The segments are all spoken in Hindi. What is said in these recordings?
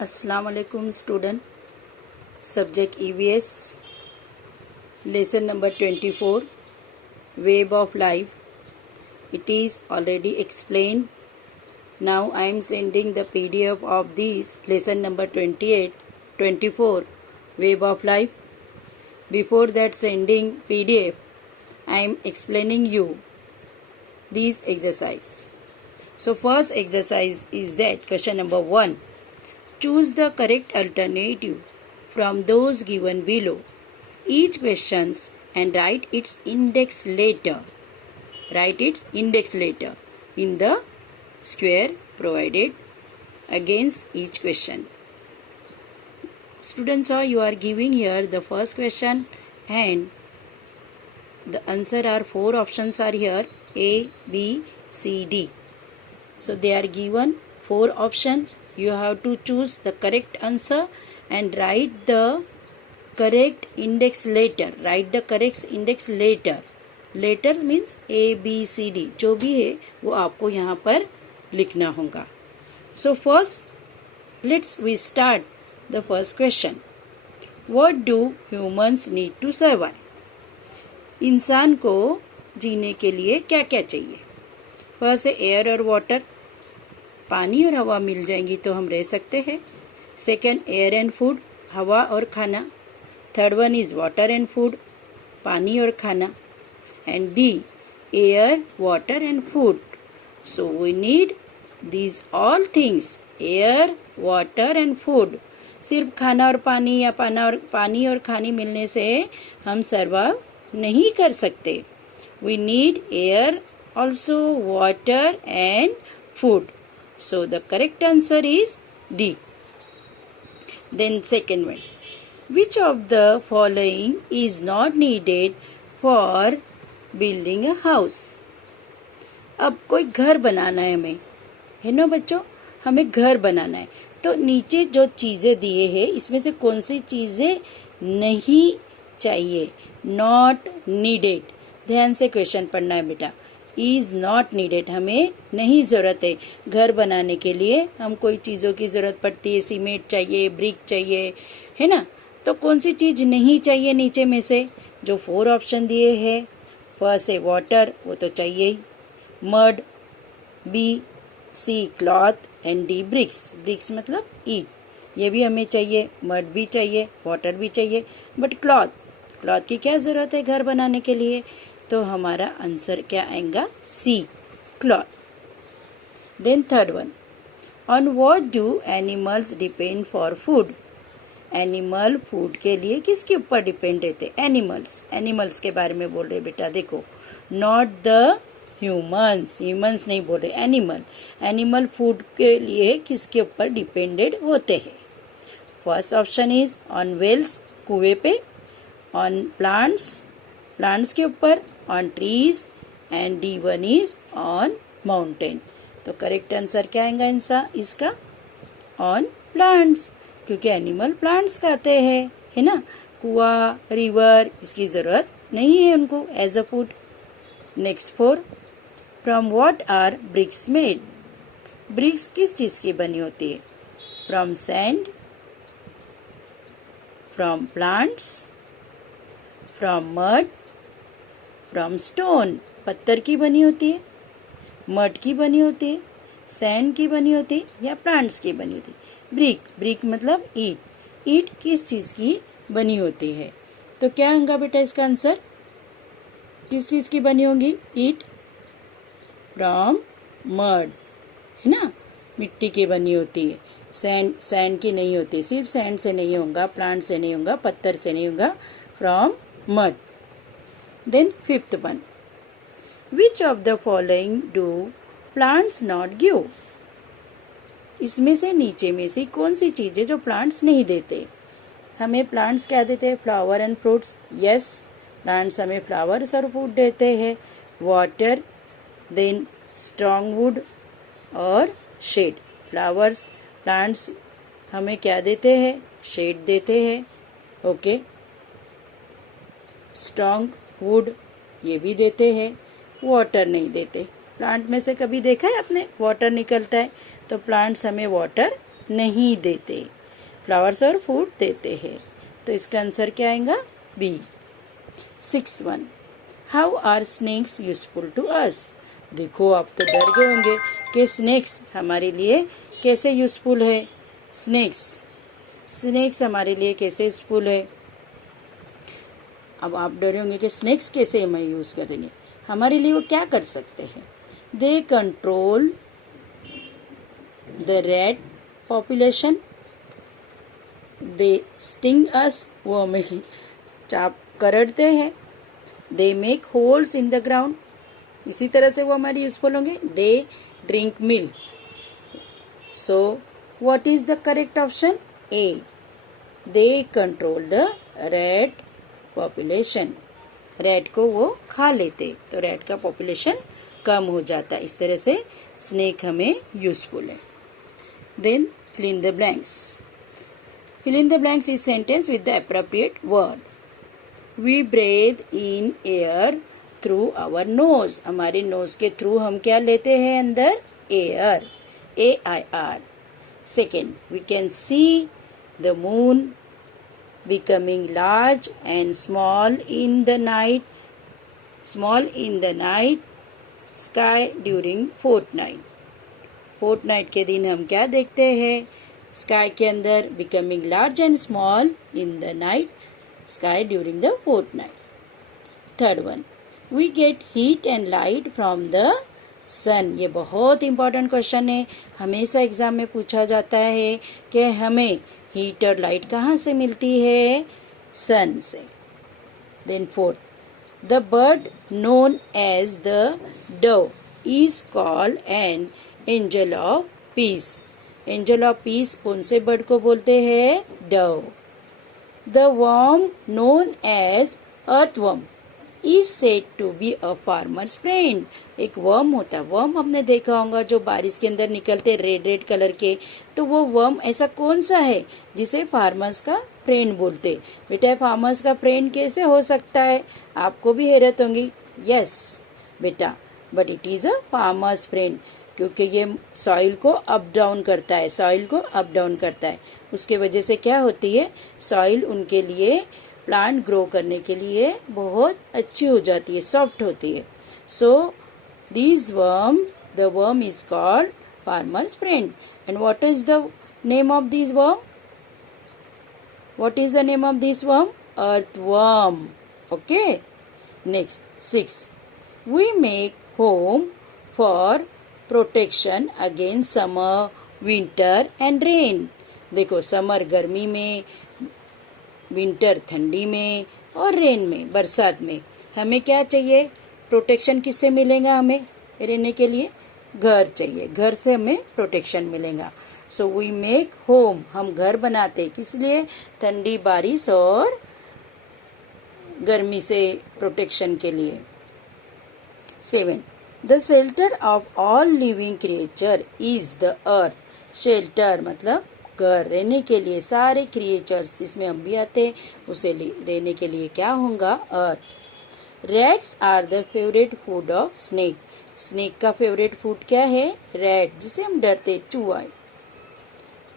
अस्सलाम वालेकुम student. Subject EVS, lesson number 24, web of life. It is already explained. Now I am sending the PDF of this lesson number 28, 24, web of life. Before that sending PDF, I am explaining you this exercise. So first exercise is that question number 1. Choose the correct alternative from those given below. Each questions and write its index letter. Write its index letter in the square provided against each question. Students, you are giving here the first question and the answer are 4 options are here A, B, C, D. So they are given 4 options. You have to choose the correct answer and write the correct index letter. Write the correct index letter. Letter means A, B, C, D. जो भी है वो आपको यहाँ पर लिखना होगा. So first, we start the first question. What do humans need to survive? इंसान को जीने के लिए क्या क्या चाहिए? फर्स्ट है एयर और वाटर. पानी और हवा मिल जाएंगी तो हम रह सकते हैं. सेकंड, एयर एंड फूड, हवा और खाना. Third one is water and food, पानी और खाना. And D, air, water and food. So we need these all things, air, water and food. सिर्फ खाना और पानी या पानी और खाने मिलने से हम सर्वाइव नहीं कर सकते. We need air also, water and food. So the correct answer is D. Then second one, which of the following is not needed for building a house? अब कोई घर बनाना है हमें, है ना बच्चों, हमें घर बनाना है. तो नीचे जो चीजें दिए हैं इसमें से कौन सी चीजें नहीं चाहिए? Not needed. ध्यान से क्वेश्चन पढ़ना है बेटा. इज नॉट नीडेड, हमें नहीं जरूरत है. घर बनाने के लिए हम कोई चीजों की जरूरत पड़ती है. सीमेंट चाहिए, ब्रिक चाहिए, है ना. तो कौन सी चीज नहीं चाहिए नीचे में से? जो 4 ऑप्शन दिए हैं. फर्स्ट है वाटर, वो तो चाहिए ही. Mud, B, C cloth and D bricks. Bricks मतलब ईट, ये भी हमें चाहिए. मड भी चाहिए, वाटर भी चाहिए. बट क्लॉथ की क्या जरूरत है घर बनाने के लिए? तो हमारा आंसर क्या आएगा? C, cloth. Then third one, on what do animals depend for food? Animal food के लिए किसके ऊपर डिपेंड रहते? एनिमल्स के बारे में बोल रहे बेटा. देखो, नॉट द ह्यूमंस नहीं बोल रहे, एनिमल फूड के लिए किसके ऊपर डिपेंडेड होते हैं? First option is on wells, कुएं पे. ऑन प्लांट्स के ऊपर. On trees. And D one is on mountain. तो करेक्ट आंसर क्या आएगा इसका? ऑन प्लांट्स, क्योंकि एनिमल प्लांट्स खाते हैं, है ना. कुआं, रिवर, इसकी जरूरत नहीं है उनको as a food. Next 4, from what are bricks made? Bricks किस चीज की बनी होती है? From sand, from plants, from mud, from stone. पत्थर की बनी होती है, मड की बनी होती है, सैंड की बनी होती है, या प्लांट्स की बनी होती है. ब्रिक मतलब ईट किस चीज की बनी होती है? तो क्या होगा बेटा इसका आंसर? किस चीज की बनी होगी ईट? फ्रॉम मड, है ना, मिट्टी की बनी होती है. सैंड की नहीं होती. सिर्फ सैंड से नहीं होगा, प्लांट से नहीं होगा, पत्थर से नहीं होगा. From mud. Then fifth one, which of the following do plants not give? इसमें से नीचे में से कौन सी चीज है जो प्लांट्स नहीं देते? हमें प्लांट्स क्या देते हैं? Flower and fruits. Yes, plants हमें फ्लावर्स और फ्रूट देते हैं. वाटर, देन स्ट्रॉन्ग वुड और शेड. फ्लावर्स, प्लांट्स हमें क्या देते हैं? शेड देते हैं. ओके. स्ट्रॉन्ग वुड ये भी देते हैं, वाटर नहीं देते. प्लांट में से कभी देखा है आपने वाटर निकलता है? तो प्लांट्स हमें वाटर नहीं देते, फ्लावर्स और फ्रूट देते हैं। तो इसका आंसर क्या आएगा? B. 6th, how are snakes useful to us? देखो आप तो डर गए होंगे कि स्नेक्स हमारे लिए कैसे यूजफुल है। स्नेक्स हमारे लिए कैसे यूजफुल है? अब आप डरे होंगे कि स्नेक्स कैसे हमें यूज करेंगे। हमारे लिए वो क्या कर सकते हैं? They control the rat population, they sting us, वो हमें चाप करड़ते हैं। They make holes in the ground, इसी तरह से वो हमारी यूजफुल होंगे। They drink milk. So what is the correct option? A, they control the rat population. Rat को वो खा लेते तो रैट का पॉपुलेशन कम हो जाता। इस तरह से स्नेक हमें यूजफुल है। Then fill in the blanks. Fill in the blanks is sentence with the appropriate word. We breathe in air through our nose. हमारे nose के थ्रू हम क्या लेते हैं अंदर? Air, AIR. Second, we can see the moon becoming large and small in the night sky during fortnight. fortnight के दिन हम क्या देखते हैं? स्काई के अंदर becoming large and small in the night sky during the fortnight. Third one, we get heat and light from the sun. ये बहुत इंपॉर्टेंट क्वेश्चन है, हमेशा एग्जाम में पूछा जाता है कि हमें हीट और लाइट कहाँ से मिलती है? सन से। Then fourth, the bird known as the dove is called an angel of peace. Angel of peace कौन से बर्ड को बोलते हैं? Dove. The worm known as earthworm is said to be a farmer's friend. एक वर्म होता है, वर्म हमने देखा होगा जो बारिश के अंदर निकलते रेड रेड कलर के, तो वो वर्म ऐसा कौन सा है जिसे फार्मर्स का फ्रेंड बोलते? बेटा फार्मर्स का फ्रेंड कैसे हो सकता है? आपको भी हैरत होंगी. यस बेटा, but it is a farmer's friend, क्योंकि ये सॉइल को अप डाउन करता है, उसके वजह से क्या होती है? सॉइल उनके लिए, प्लांट ग्रो करने के लिए बहुत अच्छी हो जाती है, सॉफ्ट होती है. So this worm, the worm is called farmers friend. And what is the name of this worm? Earthworm. Okay. Next, 6. We make home for protection against summer, winter and rain. देखो, समर गर्मी में, विंटर ठंडी में और रेन में, बरसात में हमें क्या चाहिए? प्रोटेक्शन किससे मिलेगा? हमें रहने के लिए घर चाहिए, घर से हमें प्रोटेक्शन मिलेगा. सो वी मेक होम, हम घर बनाते किस लिए? ठंडी, बारिश और गर्मी से प्रोटेक्शन के लिए. 7. The shelter of all living creature is the earth. Shelter मतलब घर, रहने के लिए सारे क्रिएचर्स जिसमें हम भी आते हैं उसे रहने के लिए क्या होगा? Earth. Rats are the favourite food of snake. Snake का फेवरेट फूड क्या है? रैट, जिसे हम डरते, चूहा.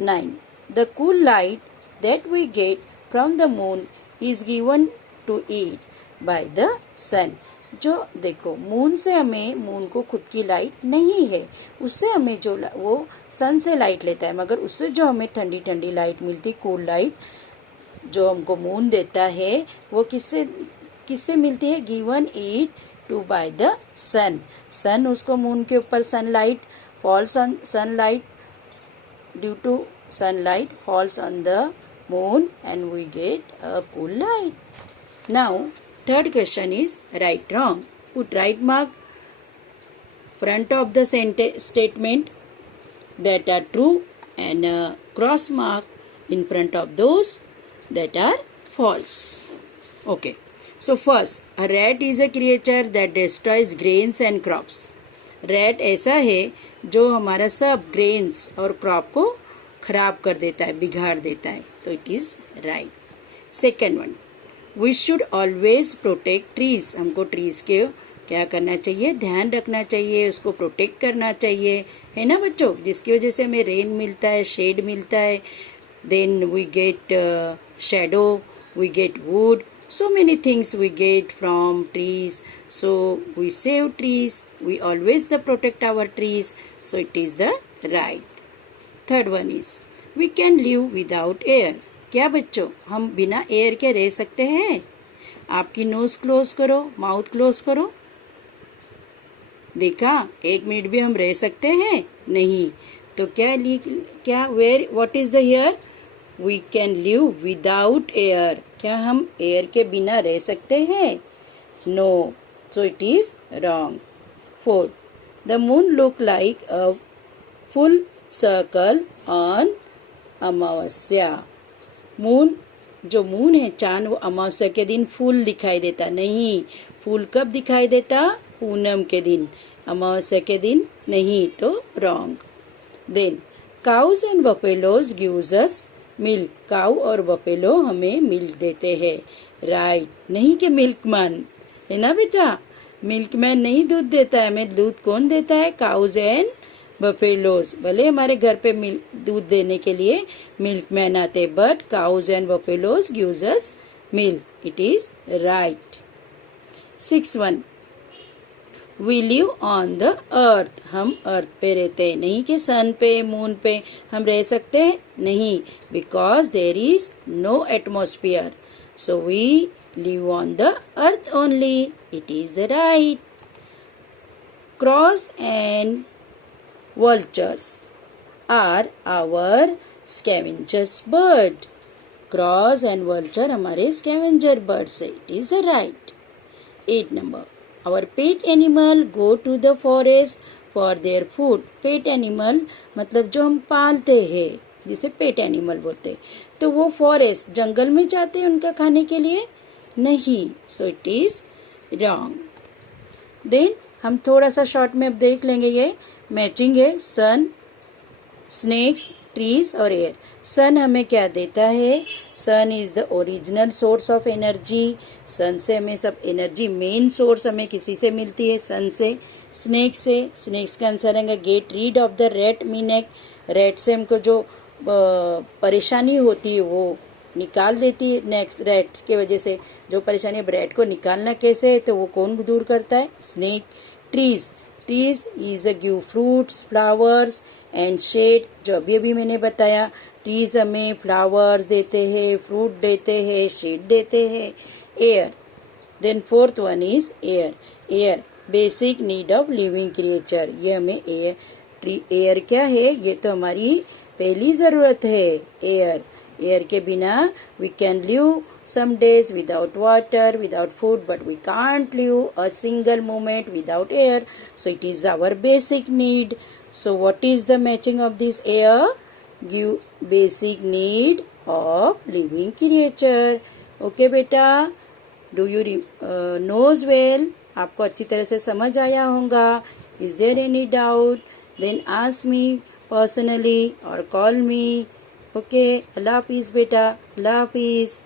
9. The cool light that we get from the moon is given to it by the sun. जो देखो, मून से हमें, मून को खुद की लाइट नहीं है, उससे हमें जो वो सन से लाइट लेता है, मगर उससे जो हमें ठंडी ठंडी लाइट मिलती, कूल लाइट जो हमको मून देता है, वो किससे मिलती है? Given it to by the sun. Sun, उसको मून के ऊपर sunlight falls on, sunlight due to sunlight falls on the moon and we get a cool light. Now third question is right wrong. Put right mark front of the statement that are true and a cross mark in front of those that are false. Okay, so first, a rat is a creature that destroys grains and crops. Rat ऐसा है जो हमारा सब grains और crop को खराब कर देता है, बिगाड़ देता है, तो it is right. Second one, we should always protect trees. हमको ट्रीज के क्या करना चाहिए, ध्यान रखना चाहिए, उसको प्रोटेक्ट करना चाहिए, है ना बच्चों, जिसकी वजह से हमें रेन मिलता है, शेड मिलता है, then we get shadow, we get wood, so many things we get from trees. So we save trees, we always the protect our trees, so it is the right. Third one is we can live without air. क्या बच्चों, हम बिना एयर के रह सकते हैं? आपकी नोज क्लोज करो, माउथ क्लोज करो, देखा 1 मिनट भी हम रह सकते हैं? नहीं। तो क्या where what is the here, we can live without air, क्या हम एयर के बिना रह सकते हैं? No, so it is wrong. Fourth, the moon look like a full circle on amavasya. जो मून है चांद, वो अमावस्या के दिन फुल दिखाई देता नहीं. फूल कब दिखाई देता? पूनम के दिन, अमावस्या के दिन नहीं, तो wrong. Then cows and buffaloes gives us milk. Cow और बफेलो हमें मिल्क देते हैं, राइट. नहीं कि मिल्कमैन, है ना बेटा, मिल्कमैन नहीं दूध देता है, हमें दूध कौन देता है? Cause and buffaloes. भले हमारे घर पे दूध देने के लिए मिल्कमैन आते, but cows and buffaloes gives us milk. It is right. 6 we live on the earth. हम अर्थ पे रहते हैं, नहीं कि सन पे, मून पे हम रह सकते हैं? नहीं, because there is no atmosphere, so we live on the earth only. It is the right. Crows and vultures are our scavengers bird. Crows and vulture हमारे scavenger birds है. It is right. 8 number. Our pet animal go to the forest for their food. Pet animal मतलब जो हम पालते हैं, जिसे pet animal बोलते हैं, तो वो फॉरेस्ट जंगल में जाते हैं उनका खाने के लिए? नहीं. So it is wrong. Then हम थोड़ा सा शॉर्ट में अब देख लेंगे. ये मैचिंग है, सन, स्नेक्स, ट्रीज और एयर. सन हमें क्या देता है? Sun is the original source of energy. Sun से हमें सब एनर्जी, मेन सोर्स हमें किसी से मिलती है? सन से. स्नेक से, स्नेक्स का आंसर है get rid of the rat menace. Rat से हमको जो परेशानी होती है वो निकाल देती है. नेक्स्ट, रेट के वजह से जो परेशानी है, रेट को निकालना कैसे है, तो वो कौन दूर करता है? Snake. Trees, trees is a give fruits, flowers and shade. जो अभी मैंने बताया, ट्रीज हमें फ्लावर्स देते हैं, फ्रूट देते हैं, शेड देते हैं. Air. Then fourth one is air. Air basic need of living creature. ये हमें एयर क्या है? ये तो हमारी पहली जरूरत है, एयर. एयर के बिना we can live some days without water, without food, but we can't live a single moment without air. So it is our basic need. So what is the matching of this air? Give basic need of living creature. Okay बेटा, do you knows well? आपको अच्छी तरह से समझ आया होगा. Is there any doubt? Then ask me personally or call me. Okay, अल्लाह हाफिज़ बेटा, अल्लाह हाफिज़.